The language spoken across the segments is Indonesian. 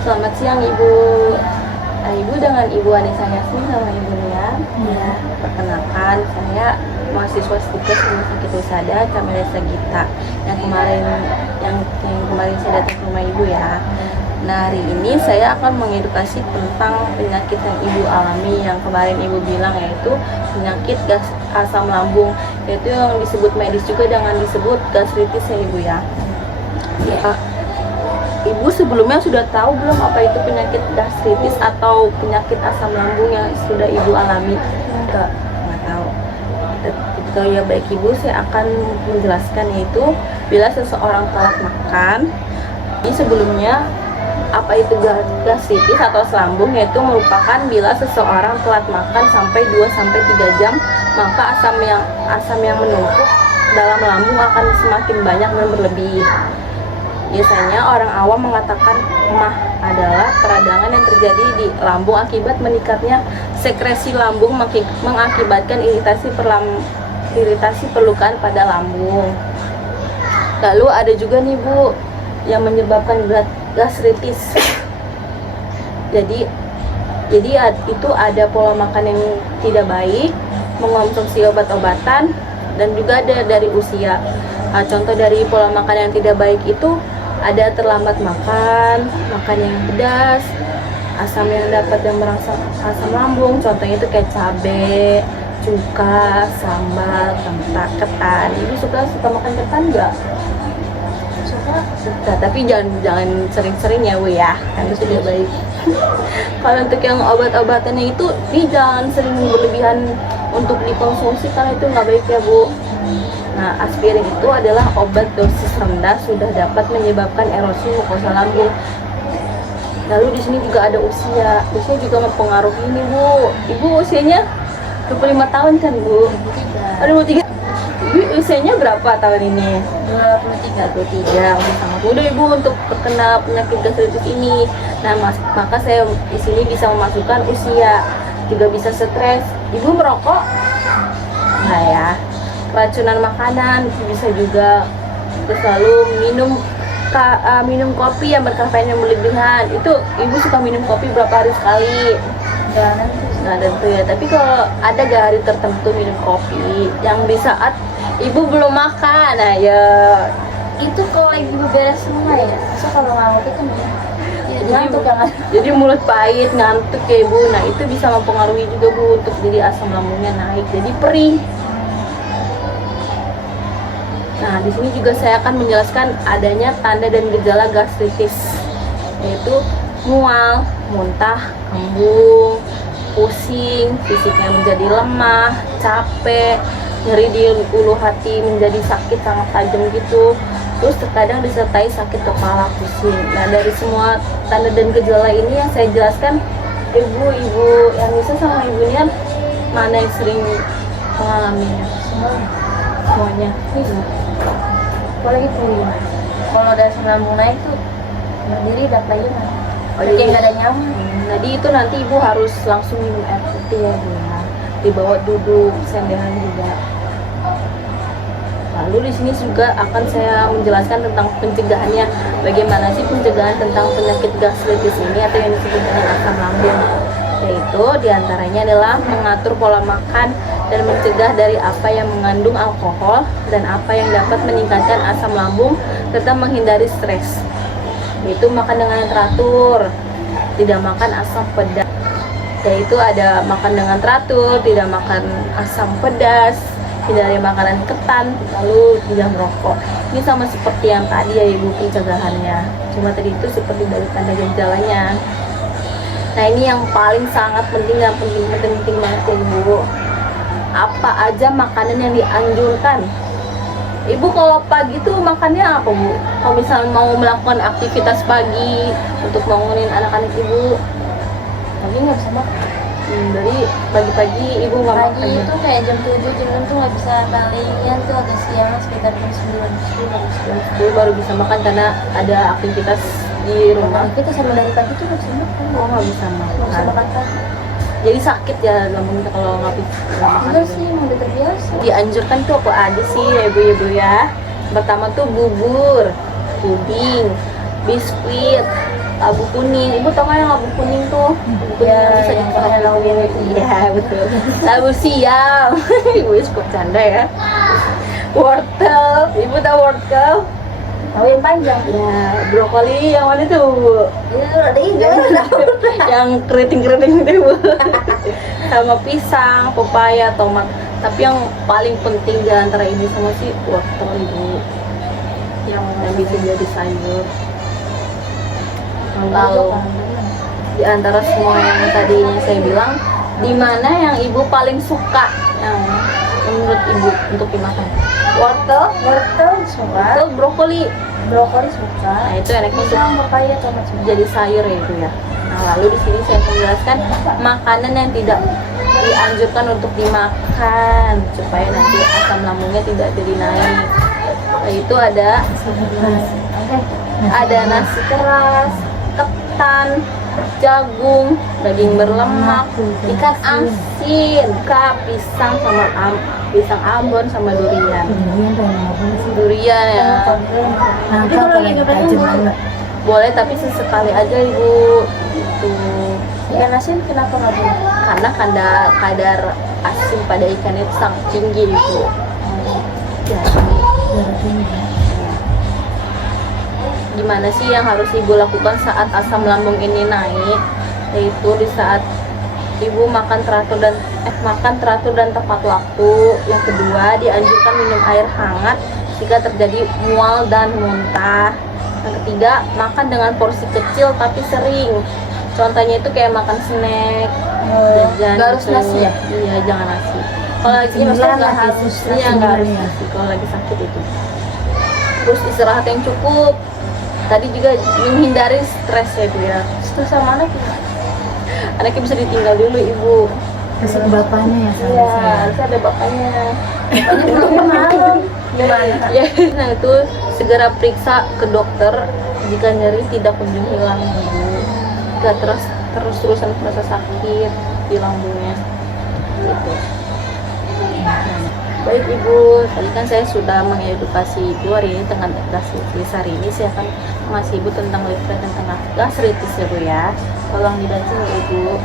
Selamat siang Ibu. Ibu dengan Ibu Anissa Yasmin sama Ibu Nia. Ya, perkenalkan saya mahasiswa studi Rumah Sakit Husada Camelia Sagita yang kemarin saya datang ke rumah Ibu ya. Nah, hari ini saya akan mengedukasi tentang penyakit yang Ibu alami yang kemarin Ibu bilang, yaitu penyakit gas asam lambung, yaitu yang disebut medis juga dengan disebut gastritis ya Ibu ya. Ibu sebelumnya sudah tahu belum apa itu penyakit gastritis atau penyakit asam lambung yang sudah Ibu alami? Nggak tahu. Ketika ya baik Ibu, saya akan menjelaskan, yaitu bila seseorang telat makan. Ini sebelumnya apa itu gastritis atau asam lambung, yaitu merupakan bila seseorang telat makan sampai 2-3 jam, maka asam yang menumpuk dalam lambung akan semakin banyak dan berlebih. Biasanya orang awam mengatakan MAH adalah peradangan yang terjadi di lambung akibat meningkatnya sekresi lambung mengakibatkan iritasi perlukaan pada lambung. Lalu ada juga nih Bu yang menyebabkan gastritis. Jadi itu ada pola makan yang tidak baik, mengonsumsi obat-obatan, dan juga ada dari usia. Contoh dari pola makan yang tidak baik itu ada terlambat makan yang pedas, asam yang dapat dan merangsang asam lambung. Contohnya itu kayak cabai, cuka, sambal, ketan. Ibu suka makan ketan nggak? Suka, tapi jangan sering-sering ya Bu ya, karena tidak baik. Kalau untuk yang obat-obatannya itu jangan sering berlebihan untuk dikonsumsi karena itu nggak baik ya Bu. Nah, aspirin itu adalah obat dosis rendah sudah dapat menyebabkan erosi mukosa lambung. Lalu di sini juga ada usia juga mempengaruhi ini Bu. Ibu usianya 25 tahun kan Bu? 23. Ibu usianya berapa tahun ini? 23. Sangat muda Ibu untuk terkena penyakit gastritis ini. Nah, maka saya di sini bisa memasukkan usia, juga bisa stres. Ibu merokok? Nah ya. Keracunan makanan bisa juga. Terus lalu minum kopi yang berkafein yang berlebihan. Itu Ibu suka minum kopi berapa hari sekali? Nggak tentu ya. Tapi kalau ada gak hari tertentu minum kopi yang di saat Ibu belum makan? Nah ya itu kalau lagi beres semua ya. So kalau ngantuk itu ngantuk kan? Jadi mulut pahit, ngantuk ya Ibu. Nah itu bisa mempengaruhi juga Bu untuk jadi asam lambungnya naik, jadi perih. Nah, di sini juga saya akan menjelaskan adanya tanda dan gejala gastritis, yaitu mual, muntah, kembung, pusing, fisiknya menjadi lemah, capek, nyeri di ulu hati, menjadi sakit sangat tajam gitu. Terus terkadang disertai sakit kepala, pusing. Nah, dari semua tanda dan gejala ini yang saya jelaskan, Ibu yang bisa sama Ibu Nian, mana yang sering mengalaminya? Semuanya. Apalagi tuh kalau ada asam lambung naik tuh berdiri udah pelayanan. Jadi nggak ada nyawa. Jadi itu nanti Ibu harus langsung minum air putih ya Bu ya. Dibawa duduk, senderan juga. Lalu di sini juga akan saya menjelaskan tentang pencegahannya. Bagaimana sih pencegahan tentang penyakit gastritis ini atau yang disebut dengan asam lambung? Yaitu diantaranya adalah mengatur pola makan dan mencegah dari apa yang mengandung alkohol dan apa yang dapat meningkatkan asam lambung, serta menghindari stres. Yaitu makan dengan teratur, tidak makan asam pedas. Yaitu ada makan dengan teratur, tidak makan asam pedas, hindari makanan ketan, lalu tidak merokok. Ini sama seperti yang tadi ya Ibu pencegahannya. Cuma tadi itu seperti dari tanda gejalanya. Nah ini yang paling sangat penting dan penting banget ya Ibu. Apa aja makanan yang dianjurkan? Ibu kalau pagi tuh makannya apa Bu? Kalau misalnya mau melakukan aktivitas pagi untuk bangunin anak-anak Ibu, Pagi nggak bisa makan. Dari pagi-pagi Ibu nggak makan? Pagi itu kayak jam 7, jam 6 tuh nggak bisa, palingan tuh agak siang sekitar jam 9, 10. Baru bisa makan karena ada aktivitas di rumah. Kita sama dari pagi tuh nggak bisa makan. Oh nggak bisa Nggak bisa makan. makan pagi. Jadi sakit ya lambungnya kalau nggak makan. Enggak sih, emang udah terbiasa. Dianjurkan tuh apa aja sih ya Ibu ya? Pertama tuh bubur, puding, biskuit, abu kuning. Ibu tahu kan yang abu kuning tuh? Abu kuning yang bisa dipakai. Iya betul. Labu siam. Ibu cukup canda ya. Wortel. Ibu tahu wortel? Tahu yang panjang. Ya, brokoli yang mana tuh, Bu? Iya, ada hijau. Yang keriting-keriting itu, Bu. Sama pisang, pepaya, tomat. Tapi yang paling penting di antara ini semua sih wortel, Ibu. Yang bisa jadi sayur. Lalu di antara semua yang tadi saya bilang, di mana yang Ibu paling suka yang menurut Ibu untuk dimakan? Wortel suka. Wortel, brokoli. Brokoli suka. Nah, itu enaknya tuh Pisang, pepaya, tomat suka. jadi sayur ya itu ya. Nah, lalu di sini saya akan menjelaskan makanan yang tidak dianjurkan untuk dimakan supaya nanti asam lambungnya tidak jadi naik. Nah, itu ada nasi keras, ketan, jagung, daging berlemak, ikan asin, pisang sama pisang Ambon sama durian. Durian ya. Nanti kalau lagi durian Boleh tapi sesekali aja Ibu. Itu ikan asin kenapa nggak boleh? karena kadar asin pada ikan itu sangat tinggi Ibu. Jadi gimana sih yang harus Ibu lakukan saat asam lambung ini naik? Yaitu di saat Ibu makan teratur dan tepat waktu. Yang kedua, dianjurkan minum air hangat jika terjadi mual dan muntah. Yang ketiga, makan dengan porsi kecil tapi sering. Contohnya itu kayak makan snack, jajan. Nggak harus gitu. nasi ya? Iya, jangan nasi. Kalau lagi maksudnya nggak harus, iya nggak harus nasi. Kalau lagi sakit itu. Terus istirahat yang cukup. Tadi juga menghindari stres ya Bu ya. Itu sama anak ya? Anaknya bisa ditinggal dulu Ibu. Kasih ke bapaknya ya Iya, seharusnya. harusnya ada bapaknya. Bapaknya belum malam. Gimana? Ya, nah itu segera periksa ke dokter jika nyeri tidak kunjung hilang Ibu. Jika terus-terusan merasa sakit di lambungnya. Gitu. Baik Ibu, tadi kan saya sudah mengedukasi Ibu. Hari ini tentang gastritis. Hari ini saya akan mengasih Ibu tentang leaflet tentang gastritis ya Bu ya. Tolong dibaca ya Ibu.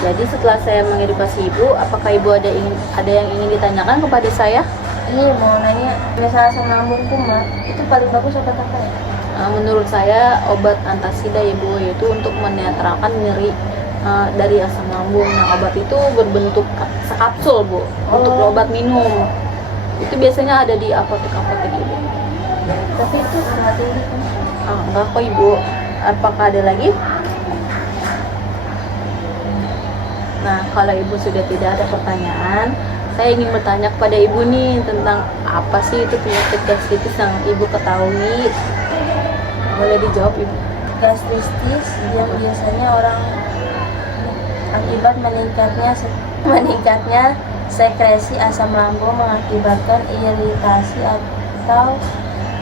Jadi setelah saya mengedukasi Ibu, apakah Ibu ada yang ingin ditanyakan kepada saya? Iya, mau nanya, misalnya asam lambung kumat, itu paling bagus obat apa ya? Menurut saya obat antasida ya Bu, yaitu untuk menetralkan nyeri dari asam lambung. Nah, obat itu berbentuk sekapsul Bu, untuk obat minum. Itu biasanya ada di apotek-apotek Ibu. Tapi itu sangat tinggi kan? Enggak kok Ibu. Apakah ada lagi? Nah, kalau Ibu sudah tidak ada pertanyaan, saya ingin bertanya kepada Ibu nih tentang apa sih itu penyakit gastritis yang Ibu ketahui. Boleh dijawab Ibu? Gastritis yang biasanya orang akibat meningkatnya sekresi asam lambung mengakibatkan iritasi atau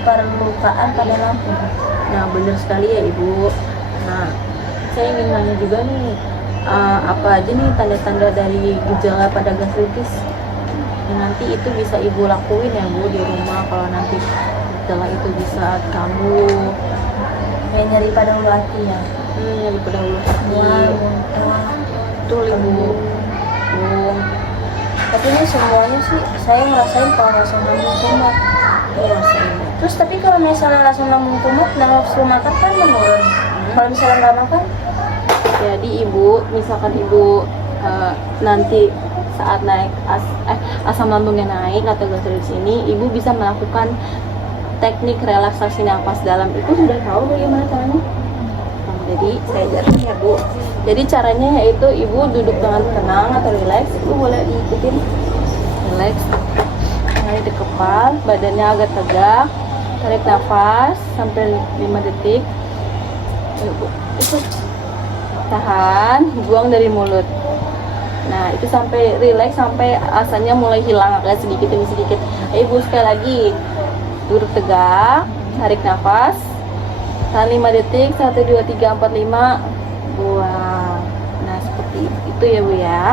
perlukaan pada lambung. Nah, benar sekali ya Ibu. Nah, saya ingin nanya juga nih, apa aja nih tanda-tanda dari gejala pada gastritis? Nanti itu bisa Ibu lakuin ya Bu di rumah kalau nanti gejala itu bisa kambuh. Kayak nyeri pada ulu hati ya. Nyeri pada ulu hati. Mual, Betul Ibu. Tapi ini semuanya sih saya ngerasain kalau asam lambung kumat. Iya rasanya. Terus tapi kalau misalnya asam lambung kumat nafsu makan kan menurun. Kalau misalnya nggak makan, Jadi Ibu, misalkan Ibu nanti saat naik asam lambungnya naik atau gastritis ini, Ibu bisa melakukan teknik relaksasi nafas dalam. Ibu sudah tahu bagaimana caranya? Nah, jadi saya ajarkan ya Bu. Jadi caranya yaitu Ibu duduk dengan tenang atau relax. Ibu boleh diikutin. Relax. Naik di kepala, badannya agak tegak. Tarik nafas sampai 5 detik. Ibu, itu tahan, buang dari mulut. Nah, itu sampai relax, sampai asalnya mulai hilang agak sedikit demi sedikit. Ibu sekali lagi duduk tegak, tarik nafas, tahan 5 detik, 1, 2, 3, 4, 5, buang. Nah, seperti itu ya Bu ya.